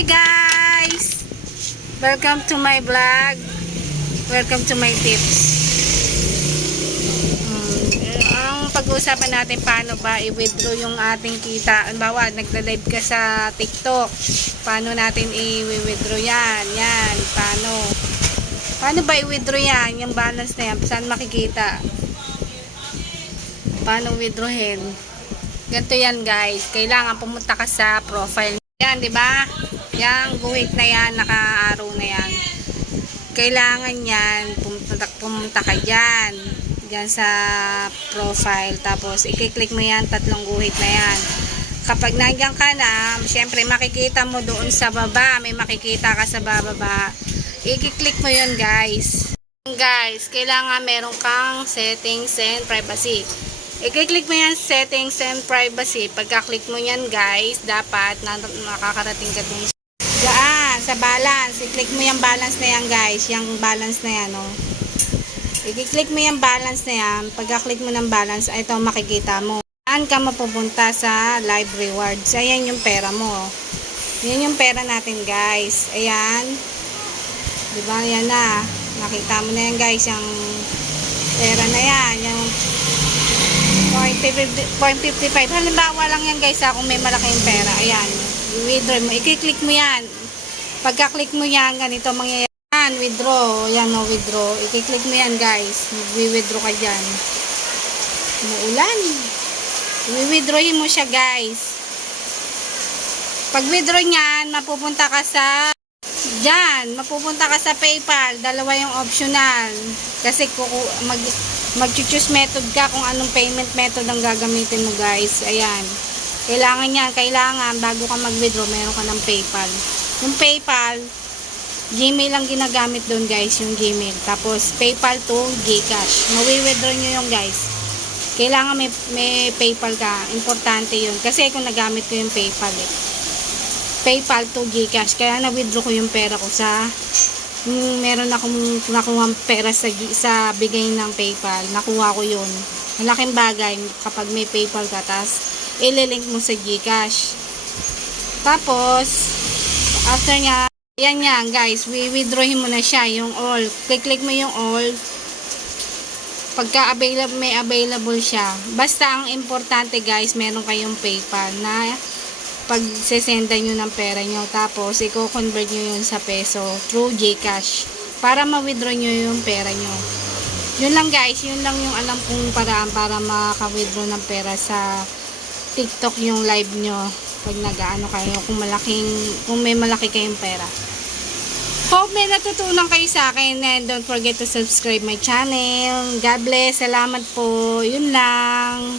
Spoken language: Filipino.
Hi guys! Welcome to my vlog. Welcome to my tips. Ang pag-uusapan natin paano ba i-withdraw yung ating kita. Halimbawa, nagla-live ka sa TikTok. Paano natin i-withdraw yan? Yan, paano? Paano ba i-withdraw yan? Yung balance na yan, saan makikita? Paano withdrawin? Ganito yan guys. Kailangan pumunta ka sa profile. Yan, di ba? Yang guhit na yan, naka-arrow na yan. Kailangan yan, pumunta ka dyan. Dyan sa profile. Tapos, i-click mo yan, tatlong guhit na yan. Kapag nandiyan ka na, syempre, makikita mo doon sa baba. May makikita ka sa bababa. I-click mo yun, guys. Guys, kailangan meron kang settings and privacy. I-click mo yan, settings and privacy. Pagka-click mo yan, guys, dapat makakarating ka dun dyan, sa balance. I-click mo yung balance na yan, guys. Yung balance na yan, oh. I-click mo yung balance na yan. Pagka-click mo ng balance, ito makikita mo. Saan ka mapupunta sa live rewards? Ayan yung pera mo, oh. Yan yung pera natin, guys. Ayan. Diba? Yan na. Nakita mo na yan, guys. Yung pera na yan. Yung 0.55. Halimbawa lang yan, guys, kung may malaking pera. Ayan. I-withdraw mo. I-click mo yan. Pagka-click mo yan, ganito mangyayari. Yan, withdraw. Yan, no, withdraw. I-click mo yan, guys. I-withdraw ka dyan. Umuulan. I-withdrawin mo siya, guys. Pag-withdraw nyan, mapupunta ka sa dyan. Mapupunta ka sa PayPal. Dalawa yung optional. Kasi mag-choose method ka kung anong payment method ang gagamitin mo, guys. Ayan. Kailangan yan. Kailangan, bago ka mag-withdraw, meron ka ng PayPal. Yung PayPal, Gmail ang ginagamit doon, guys. Yung Gmail. Tapos, PayPal to Gcash. Mawi-withdraw nyo yung, guys. Kailangan may PayPal ka. Importante yun. Kasi kung nagamit ko yung PayPal, PayPal to Gcash. Kaya na-withdraw ko yung pera ko sa meron akong nakuha pera sa bigay ng PayPal. Nakuha ko yun. Malaking bagay kapag may PayPal ka. Tapos, ililink mo sa Gcash. Tapos, after nya, yan guys, withdrawin mo na siya, yung all. Click mo yung all. Pagka may available siya. Basta ang importante, guys, meron kayong PayPal na pag-sesendan nyo ng pera nyo. Tapos, i-convert nyo yun sa peso through Gcash. Para ma-withdraw nyo yung pera nyo. Yun lang, guys. Yun lang yung alam kong paraan para maka-withdraw ng pera sa TikTok yung live nyo. Pag nag-ano kayo, kung may malaki kayong pera. Hope may natutunan kayo sa akin, and don't forget to subscribe my channel. God bless. Salamat po. Yun lang.